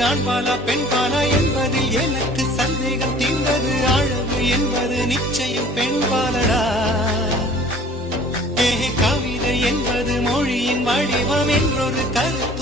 ஆண்பாலா பெண்பாலா என்பதில் எனக்கு சந்தேகம் தீர்ந்தது. அழகு என்பது நிச்சயம் பெண்பாலடா. கவிதை என்பது மொழியின் வடிவம் என்றொரு கருத்து